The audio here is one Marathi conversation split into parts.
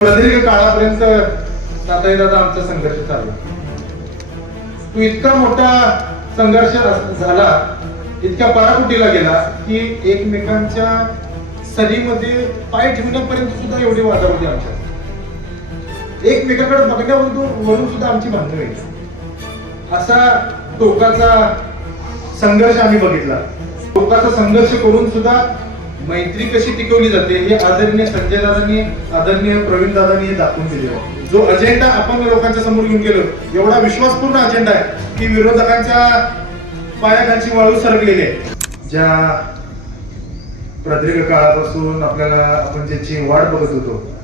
प्रदीर्घ काळापर्यंत नाताई दादा आमचा संघर्ष चालला तो इतका मोठा संघर्ष झाला इतक्या पराकुटीला गेला की एकमेकांच्या सरीमध्ये पाय ठेवण्यापर्यंत सुद्धा एवढी वादा होती आमच्या एकमेकांकडे बघण्यावरून वरून सुद्धा आमची भांडणं व्हायची. असा टोकाचा संघर्ष आम्ही बघितला. टोकाचा संघर्ष करून सुद्धा मैत्री कशी टिकवली जाते हे आदरणीय संजय दादांनी आदरणीय प्रवीण दादांनी हे दाखवून दिले जो अजेंडा आपण लोकांच्या समोर घेऊन गेलो एवढा विश्वासपूर्ण अजेंडा आहे की विरोधकांच्या पायाखालची वाळू सरकलेली आहे. ज्या प्रदीर्घ काळापासून आपल्याला आपण ज्याची वाट बघत होतो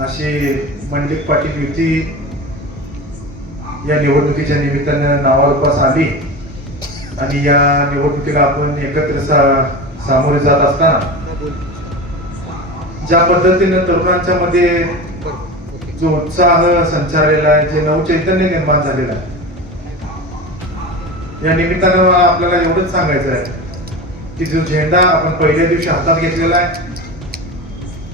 अशी मंडलिक पाटील युती या निवडणुकीच्या निमित्तानं नावारूपास आली. आणि या निवडणुकीला आपण एकत्र सा- सामोरे जात असताना ज्या पद्धतीनं तरुणांच्या मध्ये जो उत्साह संचारलेला आहे जे नवचैतन्य निर्माण झालेलं आहे या निमित्तानं आपल्याला एवढंच सांगायचं आहे की जो झेंडा आपण पहिल्या दिवशी हातात घेतलेला आहे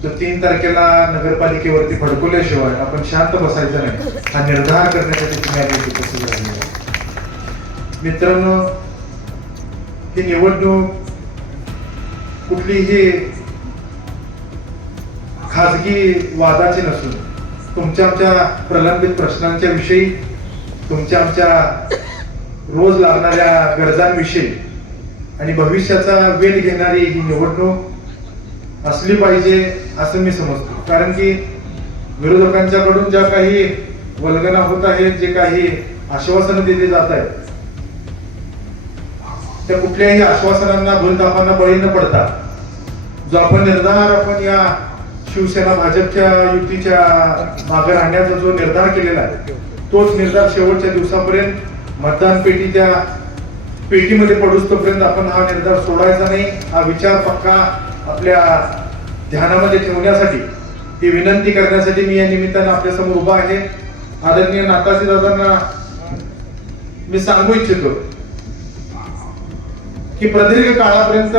तो तीन तारखेला नगरपालिकेवरती फडकवल्याशिवाय आपण शांत बसायचं नाही. हा निर्धार करण्यासाठी तुम्ही उपस्थित राहिलेला मित्रांनो ही निवडणूक कुठलीही खाजगी वादाची नसून तुमच्या आमच्या प्रलंबित प्रश्नांच्या विषयी तुमच्या आमच्या रोज लागणाऱ्या गरजांविषयी आणि भविष्याचा वेध घेणारी ही निवडणूक असली पाहिजे असं मी समजतो. कारण की विरोधकांच्याकडून ज्या काही वल्गना होत आहेत जे काही आश्वासनं दिली जात आहेत त्या कुठल्याही आश्वासनांना भूलतापांना बळी न पडता जो आपण निर्धार आपण या शिवसेना भाजपच्या युतीच्या मागे राहण्याचा जो निर्धार केलेला आहे तोच निर्धार शेवटच्या दिवसापर्यंत मतदान पेटीच्या पेटीमध्ये पडूस तोपर्यंत आपण हा निर्धार सोडायचा नाही. हा विचार पक्का आपल्या ध्यानामध्ये ठेवण्यासाठी ही विनंती करण्यासाठी मी या निमित्तानं आपल्यासमोर उभा आहे. आदरणीय नाताशी दादांना मी सांगू इच्छितो की प्रदीर्घ काळापर्यंत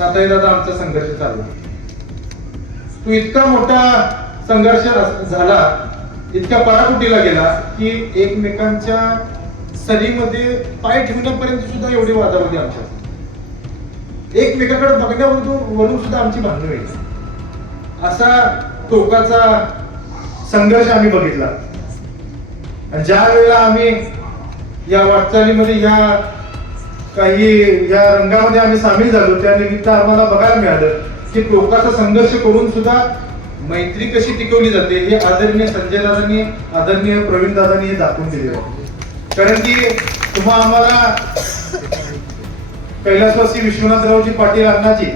नाताई दादा आमचा संघर्ष चालला तो इतका मोठा संघर्ष झाला इतक्या पराकुटीला गेला की एकमेकांच्या सरीमध्ये पाय ठेवण्यापर्यंत सुद्धा एवढी वादा होती. आमच्या एकमेकाकडे बघण्यावरून वरून सुद्धा आमची भांडण व्हायची. असा टोकाचा संघर्ष आम्ही बघितला. आणि ज्या वेळेला आम्ही या वाटचालीमध्ये या काही या रंगामध्ये आम्ही सामील झालो त्या निमित्त आम्हाला बघायला मिळालं की टोकाचा संघर्ष करून सुद्धा मैत्री कशी टिकवली जाते हे आदरणीय संजय दादांनी आदरणीय प्रवीण दादांनी हे दाखवून दिले कारण की तुम्हा आम्हाला कैलासवासी विश्वनाथरावजी पाटील अण्णाजी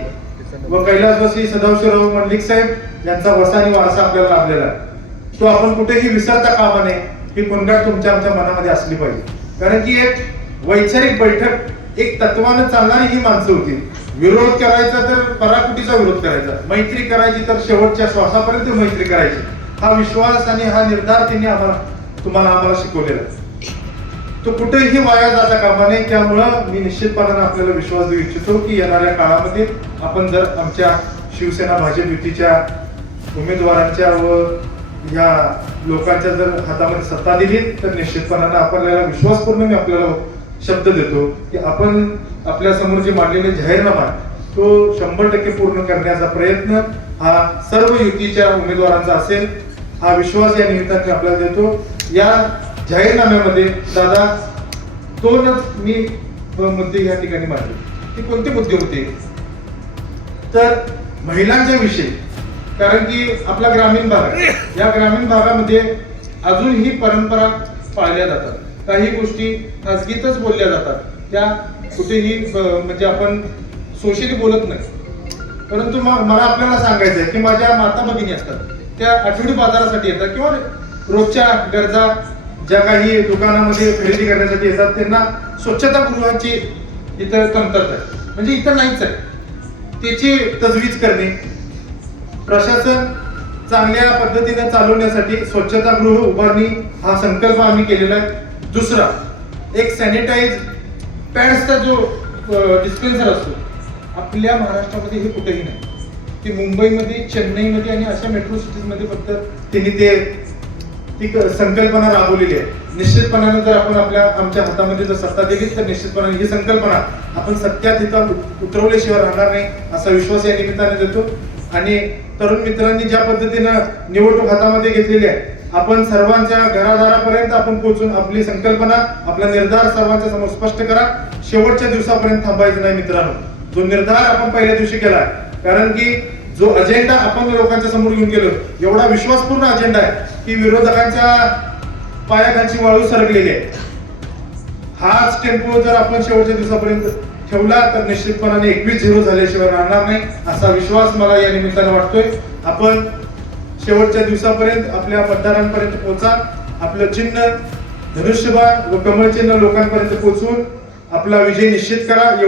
व कैलासवासी सदाशिवराव मंडलिक साहेब यांचा वसा आणि वारसा आपल्याला लाभलेला आहे. तो आपण कुठेही विसरता कामा नये ही पुनगाट तुमच्या आमच्या मनामध्ये असली पाहिजे. कारण की एक वैचारिक बैठक एक तत्वानं चालणारी ही माणसं होती. विरोध करायचा तर पराकुटीचा विरोध करायचा. मैत्री करायची तर शेवटच्या श्वासापर्यंत मैत्री करायची. हा विश्वास आणि हा निर्धार त्यांनी आम्हाला तुम्हाला आम्हाला शिकवलेला तो कुठेही वाया जाता कामा नये. त्यामुळं मी निश्चितपणानं आपल्याला विश्वास देऊ इच्छितो की येणाऱ्या काळामध्ये आपण जर आमच्या शिवसेना भाजप युतीच्या उमेदवारांच्या व या लोकांच्या जर हातामध्ये सत्ता दिली तर निश्चितपणानं आपल्याला विश्वासपूर्ण मी आपल्याला शब्द देतो की आपण आपल्यासमोर जे मांडलेले जाहीरनामा तो शंभर टक्के पूर्ण करण्याचा प्रयत्न हा सर्व युतीच्या उमेदवारांचा असेल हा विश्वास या निमित्ताने आपल्याला देतो. या जाहीरनाम्यामध्ये दादा दोनच मी मुद्दे या ठिकाणी मांडले. ते कोणते मुद्दे होते? तर महिलांच्या विषयी कारण की आपला ग्रामीण भाग या ग्रामीण भागामध्ये अजूनही परंपरा पाळल्या जातात. काही गोष्टी खाजगीतच बोलल्या जातात. त्या कुठेही म्हणजे आपण सोशली बोलत नाही. परंतु मग मला आपल्याला सांगायचं आहे की माझ्या माता भगिनी असतात. त्या आठवडी बाजारासाठी येतात किंवा रोजच्या गरजा ज्या काही दुकानामध्ये खरेदी करण्यासाठी येतात त्यांना स्वच्छतागृहाची इथं कमतरता आहे. म्हणजे इथं नाहीच आहे. त्याची तजवीज करणे प्रशासन चांगल्या पद्धतीने चालवण्यासाठी स्वच्छतागृह उभारणी हा संकल्प आम्ही केलेला आहे. दुसरा एक सॅनिटाईज पॅड्सचा जो डिस्पेन्सर असतो आपल्या महाराष्ट्रामध्ये हे कुठेही नाही. ती मुंबईमध्ये चेन्नईमध्ये आणि अशा मेट्रो सिटीजमध्ये फक्त त्यांनी ते ती क- संकल्पना राबवलेली आहे. निश्चितपणाने जर आपण आपल्या आमच्या हातामध्ये जर सत्ता दिली तर निश्चितपणाने ही संकल्पना आपण सत्यात इथं उतरवल्याशिवाय राहणार नाही असा विश्वास या निमित्ताने देतो. आणि तरुण मित्रांनी ज्या पद्धतीनं निवडणूक हातामध्ये घेतलेली आहे आपण सर्वांच्या घरादारापर्यंत आपण पोहोचून आपली संकल्पना आपला निर्धार सर्वांच्या समोर स्पष्ट करा. शेवटच्या दिवसापर्यंत थांबायचं नाही मित्रांनो. जो निर्धार आपण पहिल्या दिवशी केला कारण की जो अजेंडा आपण लोकांच्या समोर घेऊन गेलो एवढा विश्वासपूर्ण अजेंडा आहे की विरोधकांच्या पायाखालची वाळू सरकलेली आहे. हाच टेम्पो जर आपण शेवटच्या दिवसापर्यंत ठेवला तर निश्चितपणाने एकवीस झिरो झाल्याशिवाय राहणार नाही असा विश्वास मला या निमित्ताने वाटतोय. आपण शेवटच्या दिवसापर्यंत आपल्या मतदारांपर्यंत पोहोचा आपलं चिन्ह धनुष्यबाण व कमळ चिन्ह लोकांपर्यंत पोहोचवून आपला विजय निश्चित करा.